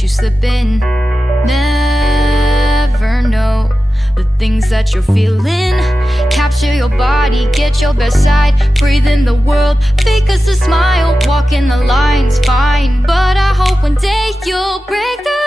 You slipping, never know the things that you're feeling. Capture your body, get your best side, breathe in the world, fake us a smile, walk in the lines, fine. But I hope one day you'll break the